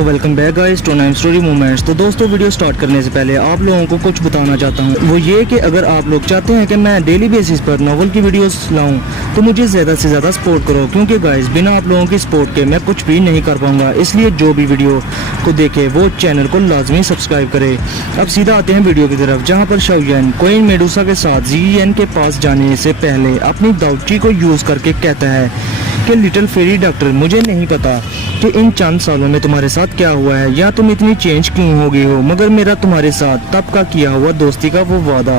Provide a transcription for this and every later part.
तो welcome back guys to nine story moments. तो दोस्तों वीडियो स्टार्ट करने से पहले आप लोगों को कुछ बताना चाहता हूँ, वो ये कि अगर आप लोग चाहते हैं कि मैं डेली बेसिस पर नॉवल की वीडियोस लाऊं तो मुझे ज़्यादा से ज़्यादा सपोर्ट करो, क्योंकि गाइस बिना आप लोगों की सपोर्ट के मैं कुछ भी नहीं कर पाऊँगा। इसलिए जो भी वीडियो को देखे वो चैनल को लाजमी सब्सक्राइब करे। अब सीधा आते हैं वीडियो की तरफ, जहाँ पर शाओयन क्वीन मेडुसा के साथ ज़ियियन के पास जाने से पहले अपनी दाउची को यूज़ करके कहता है कि लिटिल फेरी डॉक्टर, मुझे नहीं पता कि इन चंद सालों में तुम्हारे साथ क्या हुआ है या तुम इतनी चेंज क्यों हो गई हो, मगर मेरा तुम्हारे साथ तब का किया हुआ दोस्ती का वो वादा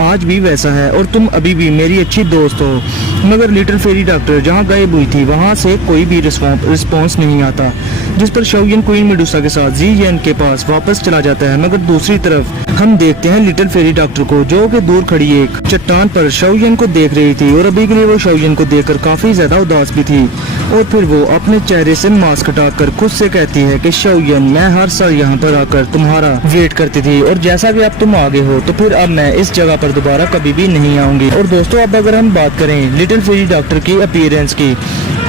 आज भी वैसा है और तुम अभी भी मेरी अच्छी दोस्त हो। मगर लिटिल फेरी डॉक्टर जहाँ गायब हुई थी वहाँ से कोई भी रिस्पॉन्स नहीं आता, जिस पर शाओयन क्वीन मेडुसा के साथ ज़ियियन के पास वापस चला जाता है। मगर दूसरी तरफ हम देखते हैं लिटिल फेरी डॉक्टर को, जो कि दूर खड़ी एक चट्टान पर शाओयन को देख रही थी और अभी के लिए वो शाओयन को देखकर काफी ज्यादा उदास भी थी। और फिर वो अपने चेहरे से मास्क हटाकर खुद से कहती है कि शाओयन, मैं हर साल यहाँ पर आकर तुम्हारा वेट करती थी और जैसा कि अब तुम आगे हो तो फिर अब मैं इस जगह पर दोबारा कभी भी नहीं आऊंगी। और दोस्तों अब अगर हम बात करें लिटिल फेरी डॉक्टर की अपीयरेंस की,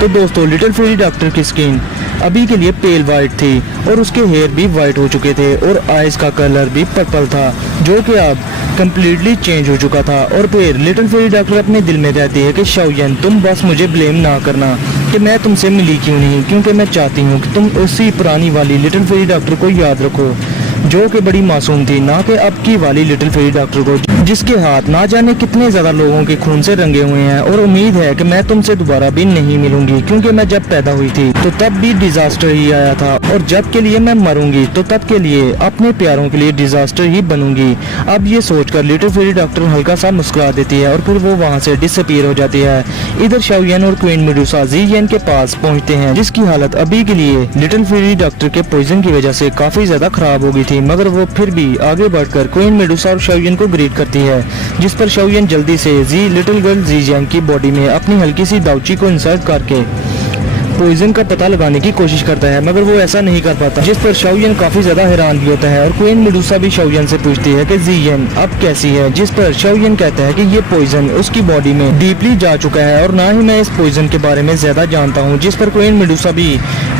तो दोस्तों लिटिल फेरी डॉक्टर की स्किन अभी के लिए पेल वाइट थी और उसके हेयर भी वाइट हो चुके थे और आइज का कलर भी पर्पल था, जो कि अब कम्प्लीटली चेंज हो चुका था। और फिर लिटिल फेरी डॉक्टर अपने दिल में कहती है कि शाओयन, तुम बस मुझे ब्लेम ना करना कि मैं तुमसे मिली क्यों नहीं, क्योंकि मैं चाहती हूँ कि तुम उसी पुरानी वाली लिटिल फेरी डॉक्टर को याद रखो जो कि बड़ी मासूम थी, ना कि अब की वाली लिटिल फेरी डॉक्टर को जिसके हाथ ना जाने कितने ज्यादा लोगों के खून से रंगे हुए हैं। और उम्मीद है कि मैं तुमसे दोबारा भी नहीं मिलूंगी, क्योंकि मैं जब पैदा हुई थी तो तब भी डिजास्टर ही आया था और जब के लिए मैं मरूंगी तो तब के लिए अपने प्यारों के लिए डिजास्टर ही बनूंगी। अब ये सोचकर लिटिल फेरी डॉक्टर हल्का सा मुस्कुरा देती है और फिर वो वहाँ से डिसअपीयर हो जाती है। इधर शाओयन और क्वीन मेडुसा ज़ियियन के पास पहुँचते हैं, जिसकी हालत अभी के लिए लिटिल फेरी डॉक्टर के पॉइजन की वजह से काफी ज्यादा खराब हो गई थी, मगर वो फिर भी आगे बढ़कर क्वीन मेडुसा और शाओयन को ग्रीट करती है, जिस पर शाओयन जल्दी से लिटिल गर्ल ज़ियियन की बॉडी में अपनी हल्की सी दाउची को इंसर्ट करके पॉइजन का पता लगाने की कोशिश करता है, मगर वो ऐसा नहीं कर पाता, जिस पर शाओयन काफी ज्यादा हैरान भी होता है। और क्वीन मेडुसा भी शाओयन से पूछती है कि ज़ियियन अब कैसी है, जिस पर शाओयन कहता है कि ये पॉइजन उसकी बॉडी में डीपली जा चुका है और ना ही मैं इस पॉइजन के बारे में ज्यादा जानता हूँ। जिस पर क्वीन मेडुसा भी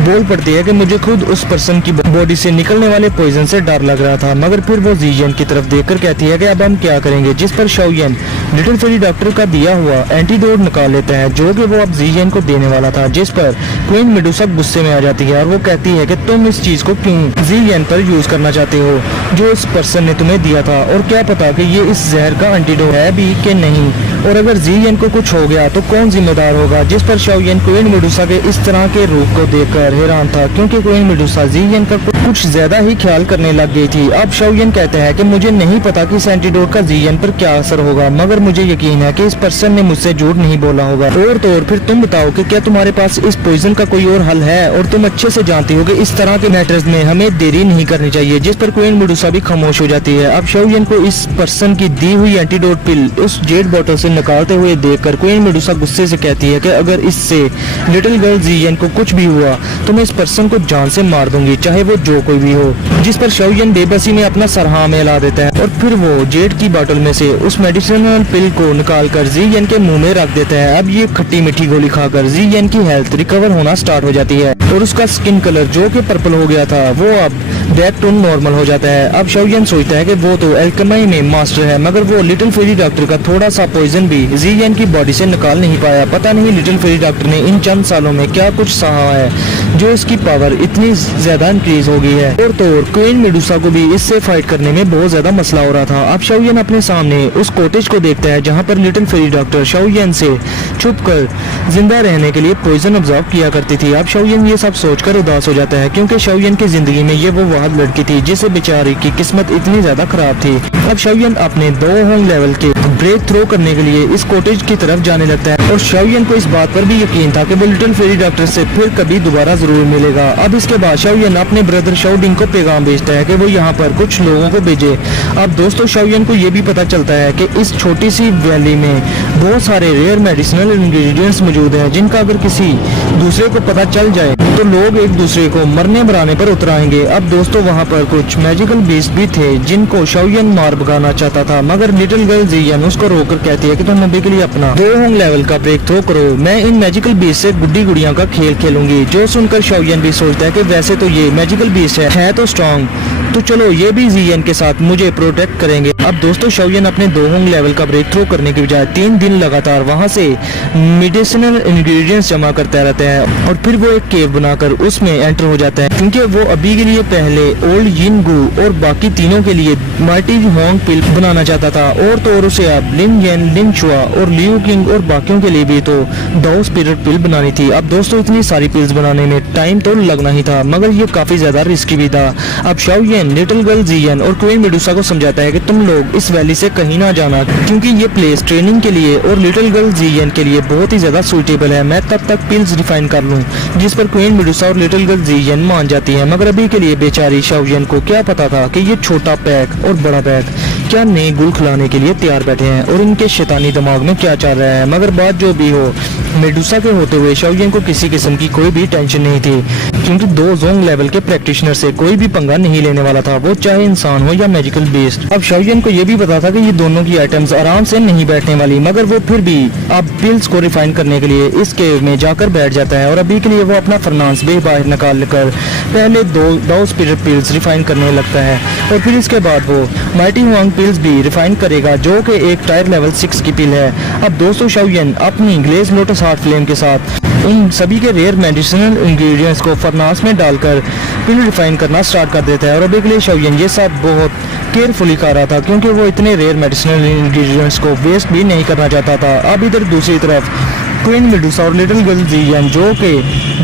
बोल पड़ती है कि मुझे खुद उस पर्सन की बॉडी से निकलने वाले पॉइजन से डर लग रहा था, मगर फिर वो ज़ियियन की तरफ देखकर कहती है कि अब हम क्या करेंगे। जिस पर शाओयन लिटिल फेरी डॉक्टर का दिया हुआ एंटीडोट निकाल लेता है, जो कि वो अब ज़ियियन को देने वाला था, जिस पर क्वीन मेडुसा गुस्से में आ जाती है और वो कहती है कि तुम इस चीज को क्यों ज़ियियन पर यूज करना चाहते हो जो इस पर्सन ने तुम्हें दिया था, और क्या पता कि ये इस जहर का एंटीडोट है भी कि नहीं, और अगर ज़ियियन को कुछ हो गया तो कौन जिम्मेदार होगा। जिस पर शाओयन क्वीन मेडुसा के इस तरह के रूप को देखकर हैरान था, क्योंकि क्वीन मेडुसा ज़ियियन का कुछ ज्यादा ही ख्याल करने लग गई थी। अब शाओयन कहता है कि मुझे नहीं पता कि इस एंटीडोट का ज़ियियन पर क्या असर होगा, मगर मुझे यकीन है कि इस पर्सन ने मुझसे झूठ नहीं बोला होगा। और फिर तुम बताओ कि क्या तुम्हारे पास इस पॉइजन का कोई और हल है, और तुम अच्छे से जानती हो कि इस तरह के मैटर्स में हमें देरी नहीं करनी चाहिए। जिस पर क्वीन मेडुसा भी खामोश हो जाती है। अब शाओयन को इस पर्सन की दी हुई एंटीडोट पिल उस जेड बोतल से निकालते हुए देखकर क्वीन मेडुसा गुस्से से कहती है कि अगर इससे लिटिल गर्ल ज़ियियन को कुछ भी हुआ तो मैं इस पर्सन को जान से मार दूंगी, चाहे वो जो कोई भी हो। जिस पर शाओयन बेबसी में अपना सर हाँ में हिला देता है और फिर वो जेड की बोतल में से उस मेडिसिनल पिल को निकालकर ज़ियियन के मुंह में रख देता है। अब ये खट्टी मीठी गोली खाकर ज़ियियन की हेल्थ रिकवर होना स्टार्ट हो जाती है और उसका स्किन कलर जो कि पर्पल हो गया था वो अब बैक टू नॉर्मल हो जाता है। अब शाओयन सोचता है कि वो तो एल्केमी में मास्टर है, मगर वो लिटिल फेरी डॉक्टर का थोड़ा सा पॉइजन भी ज़ियियन की बॉडी से निकाल नहीं पाया। पता नहीं लिटिल फेरी डॉक्टर ने इन चंद सालों में क्या कुछ सहा है जो इसकी पावर इतनी ज्यादा इंक्रीज हो गई है। और तो क्वीन मेडुसा को भी इससे फाइट करने में बहुत ज्यादा मसला हो रहा था। अब शाओयन अपने सामने उस कॉटेज को देखता है जहाँ पर लिटिल फेरी डॉक्टर शाओयन से छुपकर जिंदा रहने के लिए पॉइजन ऑब्जर्व किया करती थी। अब शाओयन ये सब सोचकर उदास हो जाता है, क्योंकि शाओयन की जिंदगी में ये वो वाहद लड़की थी जिसे बेचारी की किस्मत इतनी ज्यादा खराब थी। अब शाओयन अपने 2 होम लेवल के ब्रेक थ्रो करने के लिए इस कॉटेज की तरफ जाने लगता है और शाओयन को इस बात पर भी यकीन था कि वो लिटिल फेरी डॉक्टर से फिर कभी दोबारा जरूर मिलेगा। अब इसके बाद शाओयन अपने ब्रदर शाओडिंग को पैगाम भेजता है कि वो यहाँ पर कुछ लोगों को भेजे। अब दोस्तों शाओयन को ये भी पता चलता है कि इस छोटी सी वैली में बहुत सारे रेयर मेडिसिनल इंग्रेडिएंट्स मौजूद हैं, जिनका अगर किसी दूसरे को पता चल जाए तो लोग एक दूसरे को मरने मराने पर उतर आएंगे। अब दोस्तों वहाँ पर कुछ मैजिकल बीस्ट भी थे जिनको शाओयन मार भगाना चाहता था, मगर लिटिल गर्ल जियन उसको रोककर कहती है कि तुम अभी के लिए अपना 2 होंग लेवल का ब्रेक थ्रो करो, मैं इन मैजिकल बीस्ट से गुड्डी गुड़िया का खेल खेलूंगी। जो सुनकर शाओयन भी सोचता है कि वैसे तो ये मैजिकल बीस्ट है तो स्ट्रॉन्ग, तो चलो ये भी जियन के साथ मुझे प्रोटेक्ट करेंगे। अब दोस्तों शाओयन अपने 2 होंग लेवल का ब्रेक थ्रो करने की बजाय 3 दिन लगातार वहाँ से मेडिसिनल इंग्रेडिएंट्स जमा करता रहता है और फिर वो एक केव बनाकर उसमें एंटर हो जाता है, क्योंकि वो अभी के लिए पहले ओल्ड यिनगू और बाकी तीनों के लिए माइटी होंग पिल बनाना चाहता था, और तो और उसे अब लिन येन, लिन चुआ और लियू किंग और बाकियों के लिए भी तो दाओ स्पिरिट पिल बनानी थी। अब दोस्तों इतनी सारी पिल्स बनाने में टाइम तो लगना ही था, मगर ये काफी ज्यादा रिस्की भी था। अब शाओयन लिटिल गर्ल जियन और क्वीन मेडुसा को समझाता है कि तुम लोग इस वैली से कहीं ना जाना, क्योंकि ये प्लेस ट्रेनिंग के लिए और लिटिल गर्ल जियन के लिए बहुत ही ज्यादा सूटेबल है। मैं तब तक पिल्स डिफाइन कर लूं, जिस पर क्वीन मेडुसा और लिटिल गर्ल जियन मान जाती है। मगर अभी के लिए बेचारी शाओयन को क्या पता था कि ये छोटा पैक और बड़ा पैक क्या नए गुल खिलाने के लिए तैयार बैठे हैं और इनके शैतानी दिमाग में क्या चल रहा है। मगर बात जो भी हो, मेडुसा के होते हुए शाओयन को किसी किस्म की कोई भी टेंशन नहीं थी, क्योंकि 2 जोंग लेवल के प्रैक्टिशनर से कोई भी पंगा नहीं लेने वाला था, वो चाहे इंसान हो या मैजिकल बीस्ट। अब शाओयन को ये भी पता था कि ये दोनों की आइटम्स आराम से नहीं बैठने वाली, मगर वो फिर भी अब पिल्स को रिफाइन करने के लिए इस केव में जाकर बैठ जाता है। और अभी के लिए वो अपना फरनांस भी बाहर निकाल कर पहले 2 स्पिरिट पिल्स रिफाइन करने लगता है, और फिर इसके बाद वो माइटी हुआंग पिल्स भी रिफाइन करेगा, जो कि एक टायर लेवल 6 की पिल है। अब दोस्तों शाओयन अपनी ग्लेज लोटस हार्ट फ्लेम के साथ उन सभी के रेयर मेडिसिनल इंग्रेडिएंट्स को फरनास में डालकर पिल रिफाइन करना स्टार्ट कर देता है। और अभी के लिए शाओयन ये सब बहुत केयरफुली कर रहा था, क्योंकि वो इतने रेयर मेडिसिनल इंग्रेडिएंट्स को वेस्ट भी नहीं करना चाहता था। अब इधर दूसरी तरफ क्वीन मेडुसा और लिटिल गर्ल जियन, जो कि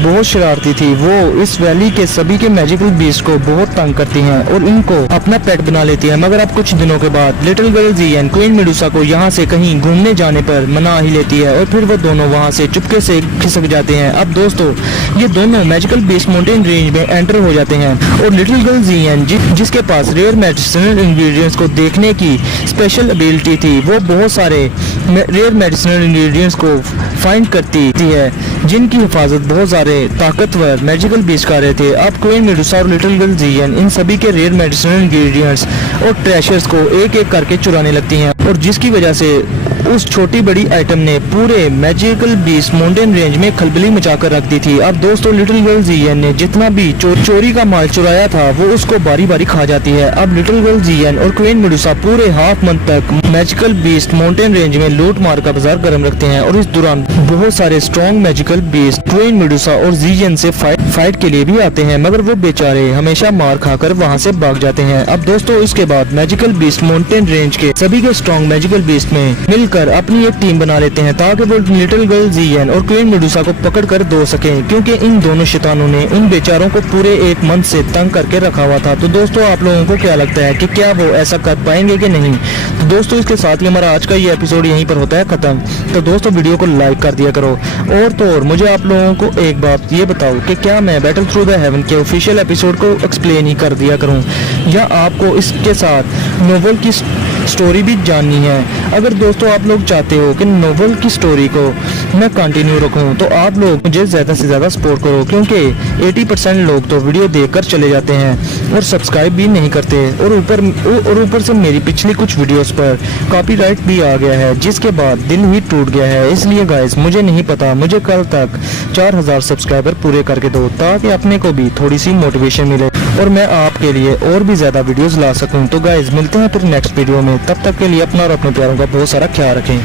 बहुत शरारती थी, वो इस वैली के सभी के मैजिकल बीस्ट को बहुत तंग करती हैं और इनको अपना पेट बना लेती हैं। मगर अब कुछ दिनों के बाद लिटिल गर्ल जियन क्वीन मेडुसा को यहाँ से कहीं घूमने जाने पर मना ही लेती है, और फिर वो दोनों वहाँ से चुपके से खिसक जाते हैं। अब दोस्तों ये दोनों मैजिकल बीस्ट माउंटेन रेंज में एंटर हो जाते हैं, और लिटिल गर्ल जियन जिसके पास रेयर मेडिसिनल इंग्रेडिएंट्स को देखने की स्पेशल एबिलिटी थी, वो बहुत सारे रेयर मेडिसिनल इंग्रेडिएंट्स को फाइंड करती है, जिनकी हिफाजत बहुत सारे ताकतवर मैजिकल बीस्ट कर रहे थे। अब क्वीन मेडुसा और लिटिल गर्ल जियन इन सभी के रेयर मेडिसिनल इंग्रेडिएंट्स और ट्रेशर्स को एक एक करके चुराने लगती हैं, और जिसकी वजह से उस छोटी बड़ी आइटम ने पूरे मैजिकल बीस्ट माउंटेन रेंज में खलबली मचाकर रख दी थी। अब दोस्तों लिटिल गर्ल जियन ने जितना भी चोरी का माल चुराया था वो उसको बारी बारी खा जाती है। अब लिटिल गर्ल जियन और क्वीन मेडुसा पूरे हाफ मंथ तक मैजिकल बीस्ट माउंटेन रेंज में लूट मार का बाजार गर्म रखते हैं, और इस दौरान बहुत सारे strong magical beast queen Medusa और जियन से फाइट के लिए भी आते हैं, मगर वो बेचारे हमेशा मार खाकर वहाँ से भाग जाते हैं। अब दोस्तों इसके बाद मैजिकल बीस्ट माउंटेन रेंज के सभी के स्ट्रॉन्ग मैजिकल बीस्ट में मिलकर अपनी एक टीम बना लेते हैं, ताकि वो लिटिल गर्ल जियन और क्वीन मेडुसा को पकड़ कर धो सकें, क्योंकि इन दोनों शैतानों ने उन बेचारों को पूरे 1 मंथ से तंग करके रखा हुआ था। तो दोस्तों आप लोगों को क्या लगता है कि क्या वो ऐसा कर पाएंगे कि नहीं? तो दोस्तों इसके साथ ही हमारा आज का ये एपिसोड यहीं पर होता है खत्म। तो दोस्तों वीडियो को लाइक कर दिया करो, और तो और मुझे आप लोगों को एक बात ये बताओ कि क्या मैं बैटल थ्रू द हेवन के ऑफिशियल एपिसोड को एक्सप्लेन ही कर दिया करूं, या आपको इसके साथ नोवेल की स्टोरी भी जाननी है? अगर दोस्तों आप लोग चाहते हो कि नोवेल की स्टोरी को मैं कंटिन्यू रखूं, तो आप लोग मुझे ज़्यादा से ज़्यादा सपोर्ट करो, क्योंकि 80% लोग तो वीडियो देखकर चले जाते हैं और सब्सक्राइब भी नहीं करते, और ऊपर से मेरी पिछली कुछ वीडियोस पर कॉपीराइट भी आ गया है, जिसके बाद दिल ही टूट गया है। इसलिए गाइस मुझे नहीं पता, मुझे कल तक 4000 सब्सक्राइबर पूरे करके दो, ताकि अपने को भी थोड़ी सी मोटिवेशन मिले और मैं आपके लिए और भी ज़्यादा वीडियोस ला सकूं। तो गाइस मिलते हैं फिर नेक्स्ट वीडियो में, तब तक के लिए अपना और अपने प्यारों का बहुत सारा ख्याल रखें।